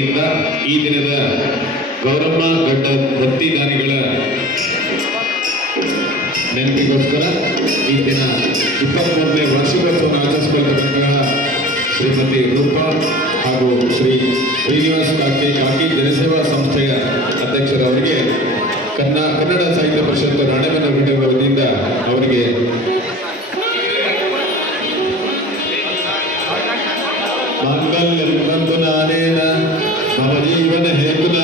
ವತಿಯಿಂದ ಈ ದಿನದ ಗೌರಮ್ಮ ಗಡ್ಡ ದತ್ತಿದಾನಿಗಳ ನೆನಪಿಗೋಸ್ಕರ ಈ ದಿನ 23ನೇ ವಾರ್ಷಿಕೋತ್ಸವವನ್ನು ಆಚರಿಸಿಕೊಳ್ಳತಕ್ಕಂತಹ ಶ್ರೀಮತಿ ರೂಪಾ ಹಾಗೂ ಶ್ರೀ ಶ್ರೀನಿವಾಸ್ ಕಾಕಿ ಜನಸೇವಾ ಸಂಸ್ಥೆಯ ಅಧ್ಯಕ್ಷರವರಿಗೆ ಕನ್ನಡ ಸಾಹಿತ್ಯ ಪರಿಷತ್ತು ರಾಣೆಬೆನ್ನೂರು ವತಿಯಿಂದ ಅವರಿಗೆ ಮಾಂಗಲ್ಯಂದು ನಾನೇನ ಮಮ ಜೀವನ ಹೇತುನ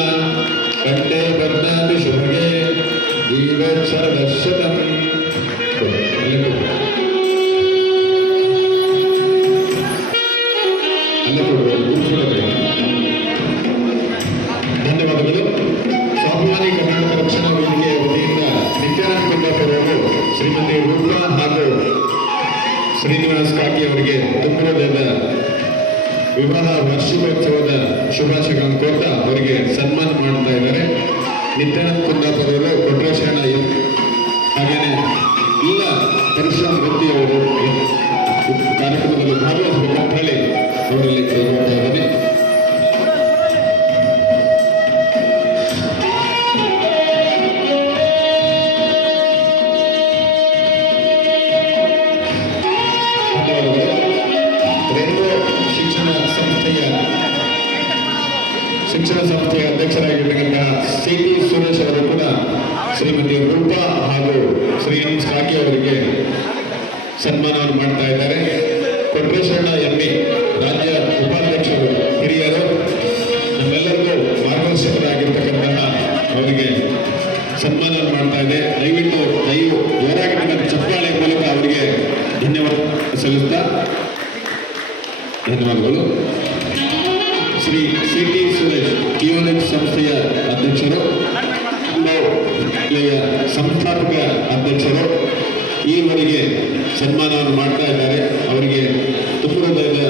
ಕಂಠೆ ಬರ್ಣಾತಿ ಶುಭಗೆ ಜೀವಕ್ಷರದರ್ಶನಂ ಧನ್ಯವಾದಗಳು. ಸ್ವಾಭಿಮಾನಿ ಕರ್ನಾಟಕ ರಕ್ಷಣಾ ವೇದಿಕೆಯ ವತಿಯಿಂದ ನಿತ್ಯಾನಂದ ಕುಂದಾಪುರವರು ಶ್ರೀಮತಿ ರೂಪಾ ಹಾಗೂ ಶ್ರೀನಿವಾಸ್ ಕಾಕಿ ಅವರಿಗೆ ತುಂಬುವುದಾದ ವಿವಾಹ ವಾರ್ಷಿಕೋತ್ಸವದ ಶುಭಾಶಯಗಳನ್ನು ಕೋರ್ತಾ ಅವರಿಗೆ ಸನ್ಮಾನ ಮಾಡ್ತಾ ಇದ್ದಾರೆ. ನಿತ್ಯಾನಂದ ಕುಂದಾಪುರವರು ಕೊಟ್ರೇಶಣ್ಣ ಹಾಗೇನೆ ಎಲ್ಲ ಪರಿಶ್ರಮ ವೃತ್ತಿಯವರು ಕಾರ್ಯಕ್ರಮದಲ್ಲಿ ಭಾಗವಹಿಸಬೇಕಂತ ಹೇಳಿ ಅವರಲ್ಲಿ ಕೇಳ್ಕೊಳ್ತಾ ಇದ್ದೀನಿ. ಶಿಕ್ಷಣ ಸಂಸ್ಥೆಯ ಅಧ್ಯಕ್ಷರಾಗಿರ್ತಕ್ಕಂತಹ ಸಿ.ಟಿ. ಸುರೇಶ್ ಅವರು ಕೂಡ ಶ್ರೀಮತಿ ರೂಪಾ ಹಾಗೂ ಶ್ರೀನಿವಾಸ್ ಕಾಕಿ ಅವರಿಗೆ ಸನ್ಮಾನವನ್ನು ಮಾಡ್ತಾ ಇದ್ದಾರೆ. ಕೊಟ್ರೇಶಣ್ಣ ಎಂ.ಪಿ. ರಾಜ್ಯ ಉಪಾಧ್ಯಕ್ಷರು ಹಿರಿಯರು ನಮ್ಮೆಲ್ಲರಿಗೂ ಮಾರ್ಗದರ್ಶಕರಾಗಿರ್ತಕ್ಕಂತಹ ಅವರಿಗೆ ಸನ್ಮಾನವನ್ನು ಮಾಡ್ತಾ ಇದೆ. ದಯವಿಟ್ಟು ಜೋರಾಗಿರ್ತಕ್ಕಂಥ ಚಪ್ಪಾಳೆ ಮೂಲಕ ಅವರಿಗೆ ಧನ್ಯವಾದ ಸಲ್ಲಿಸ್ತಾ ಧನ್ಯವಾದಗಳು. ಶ್ರೀ ಸಿ.ಟಿ. ಸುರೇಶ್ ಕಿಯೋನಿಕ್ ಸಂಸ್ಥೆಯ ಅಧ್ಯಕ್ಷರು, ಸಂಸ್ಥಾಪಕ ಅಧ್ಯಕ್ಷರು ಈವರೆಗೆ ಸನ್ಮಾನವನ್ನು ಮಾಡ್ತಾ ಇದ್ದಾರೆ. ಅವರಿಗೆ ತುಂಬ ಹೃದಯದ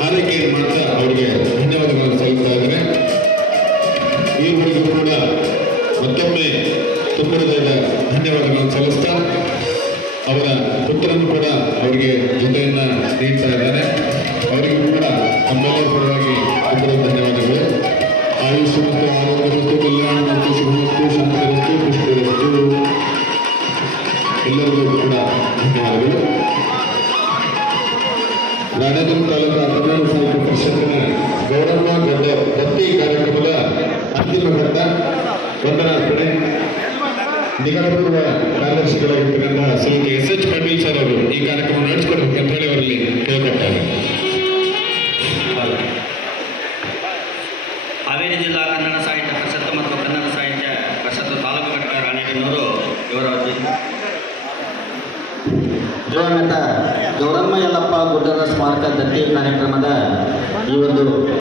ಹಾರೈಕೆಯನ್ನು ಮಾಡ್ತಾ ಅವರಿಗೆ ಧನ್ಯವಾದಗಳನ್ನು ಸಲ್ಲಿಸ್ತಾ ಇದ್ದಾರೆ. ಈವರೆಗೂ ಕೂಡ ಮತ್ತೊಮ್ಮೆ ತುಂಬ ಹೃದಯದ ಧನ್ಯವಾದಗಳನ್ನು ಸಲ್ಲಿಸ್ತಾ ಅವರ ಪುತ್ರನು ಕೂಡ ಅವರಿಗೆ ಜೊತೆಯನ್ನು ನೀಡ್ತಾ ಇದ್ದಾರೆ. ಅವರಿಗೂ ಕೂಡ ನಮ್ಮೆಲ್ಲರ ಪರವಾಗಿ ತುಂಬ ಧನ್ಯವಾದಗಳು. ಆಯುಷ್ ಮತ್ತು ಆರೋಗ್ಯ ಮತ್ತು ಕಲ್ಯಾಣ ಮತ್ತು ಶುಭಮತ್ತು ಶಾಂತಿರಸ್ತು ಪುಷ್ಪರಸ್ತು ಎಲ್ಲರಿಗೂ ಕೂಡ ಧನ್ಯವಾದಗಳು. ರಾಣೆಬೆನ್ನೂರು ತಾಲೂಕು ಕನ್ನಡ ಸಾಹಿತ್ಯ ಪರಿಷತ್ತಿನ ಗೌರಮ್ಮ ಗಡ್ಡ ದತ್ತಿ ಕಾರ್ಯಕ್ರಮದ ಅಂತಿಮ ಘಟ್ಟ ವಂದನಾರ್ಪಣೆ ನಿಕಟಪೂರ್ವ ಕಾರ್ಯದರ್ಶಿಗಳಾಗಿರ್ತಕ್ಕಂತಹ ಶ್ರೀ ಎಸ್.ಎಚ್. ಪಾಟೀಲ್ ಸರ್ ಅವರು ಈ ಕಾರ್ಯಕ್ರಮ ನಡೆಸಿಕೊಡ್ಬೇಕಂತ ಹೇಳಿ ಅವರಲ್ಲಿ ಕೇಳ್ಕೊಳ್ತಾರೆ. ಹಾವೇರಿ ಜಿಲ್ಲಾ ಕನ್ನಡ ಸಾಹಿತ್ಯ ಪರಿಷತ್ತು ಮತ್ತು ಕನ್ನಡ ಸಾಹಿತ್ಯ ಪರಿಷತ್ತು ತಾಲೂಕು ಘಟಕ ರಾಣೆಬೆನ್ನೂರು ಇವರ ದಿವಂಗತ ಗೌರಮ್ಮ ಯಲ್ಲಪ್ಪ ಗುಡ್ಡದ ಸ್ಮಾರಕ ದತ್ತಿ ಕಾರ್ಯಕ್ರಮದ ಈ ಒಂದು